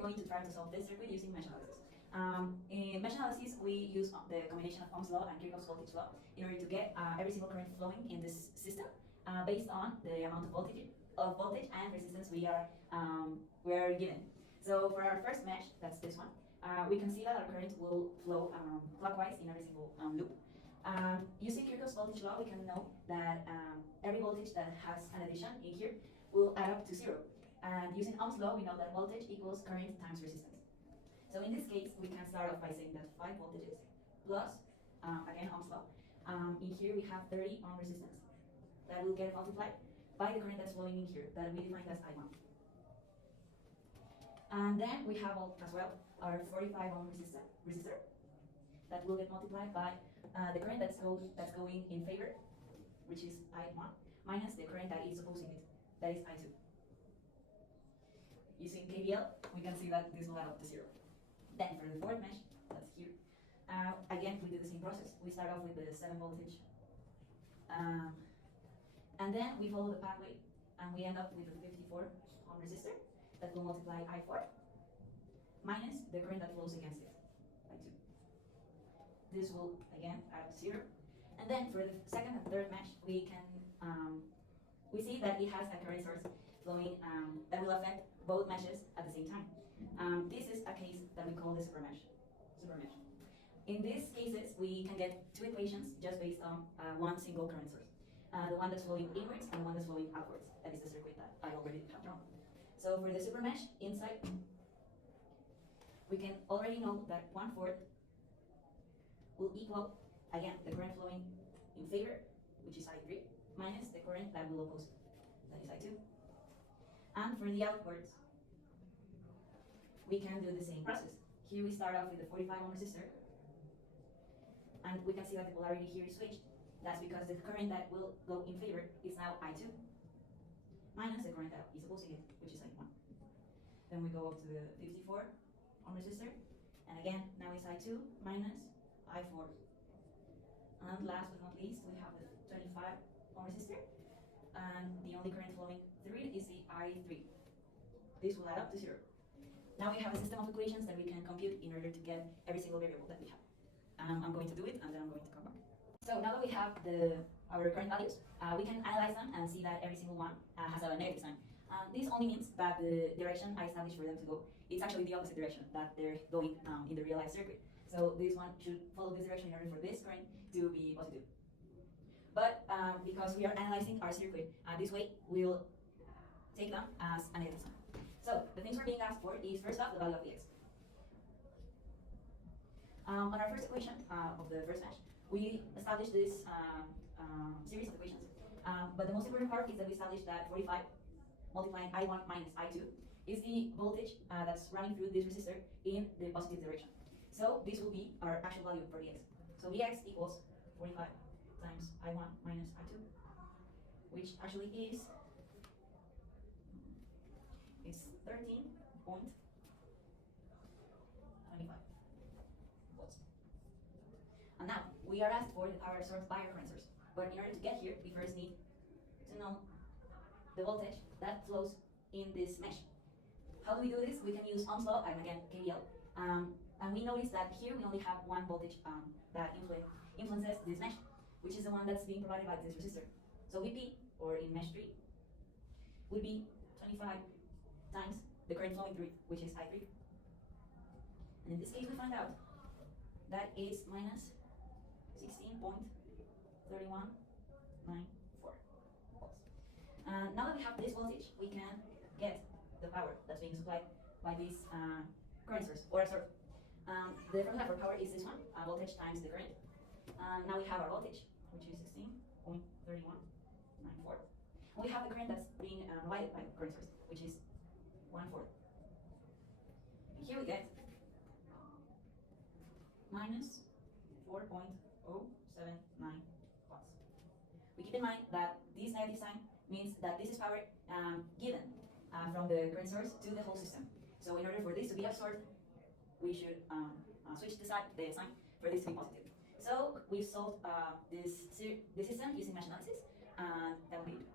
going to try to solve this circuit using mesh analysis. In mesh analysis, we use the combination of Ohm's law and Kirchhoff's voltage law in order to get every single current flowing in this system based on the amount of voltage and resistance we are given. So for our first mesh, that's this one, we can see that our current will flow clockwise in every single loop. Using Kirchhoff's voltage law, we can know that every voltage that has an addition in here will add up to 0. And using Ohm's law, we know that voltage equals current times resistance. So in this case, we can start off by saying that 5 voltages plus, again, Ohm's law. In here we have 30 ohm resistance that will get multiplied by the current that's flowing in here that we define as I1. And then we have as well our 45 ohm resistor that will get multiplied by the current that's going in favor, which is I1, minus the current that is opposing it, that is I2. Using KVL, we can see that this will add up to 0. Then for the fourth mesh, that's here, again we do the same process. We start off with the 7 voltage, and then we follow the pathway, and we end up with a 54 ohm resistor that will multiply I4 minus the current that flows against it, I2. This will again add 0. And then for the second and third mesh, we see that it has a current source flowing that will affect both meshes at the same time. This is a case that we call the super mesh. In these cases, we can get 2 equations just based on one single current source. The one that's flowing inwards and the one that's flowing outwards. That is the circuit that I already have drawn. So for the super mesh inside, we can already know that 1/4 will equal, again, the current flowing in favor, which is I3, minus the current that will oppose, that is I2. And for the outwards, we can do the same process. Here we start off with the 45 ohm resistor, and we can see that the polarity here is switched. That's because the current that will go in favor is now I2, minus the current that is opposing it, which is I1. Then we go up to the 54 ohm resistor, and again, now it's I2 minus I4. And last but not least, we have the 25 ohm resistor, and the only current flowing through it is the I3. This will add up to 0. Now we have a system of equations that we can compute in order to get every single variable that we have. I'm going to do it, and then I'm going to come back. So now that we have our current values, we can analyze them and see that every single one has a negative sign. This only means that the direction I established for them to go is actually the opposite direction that they're going in the real life circuit. So this one should follow this direction in order for this current to be positive. But because we are analyzing our circuit this way, we'll take them as a negative sign. So the things we're being asked for is first off the value of the x. On our first equation of the first mesh, we established this series of equations. But the most important part is that we established that 45 multiplying I1 minus I2 is the voltage that's running through this resistor in the positive direction. So this will be our actual value for Vx. So Vx equals 45 times I1 minus I2, which actually is 13.25 volts. And now we are asked for the power source by our current source. But in order to get here, we first need to know the voltage that flows in this mesh. How do we do this? We can use Ohm's law and again KVL. And we notice that here we only have one voltage that influences this mesh, which is the one that's being provided by this resistor. So Vp, or in mesh 3, would be 25 times the current flowing through it, which is I3. And in this case, we find out that it's minus 16.3194 volts. Now that we have this voltage, we can get the power that's being supplied by this current source, or absorbed. The formula for power is this one, voltage times the current. Now we have our voltage, which is 16.3194. And we have the current that's being provided by the current source, which is 1/4. And here we get minus 4.079 watts. We keep in mind that this negative sign means that this is power given from the current source to the whole system. So in order for this to be absorbed, we should switch the sign for this to be positive. So we've solved this system using mesh analysis, and that will be it.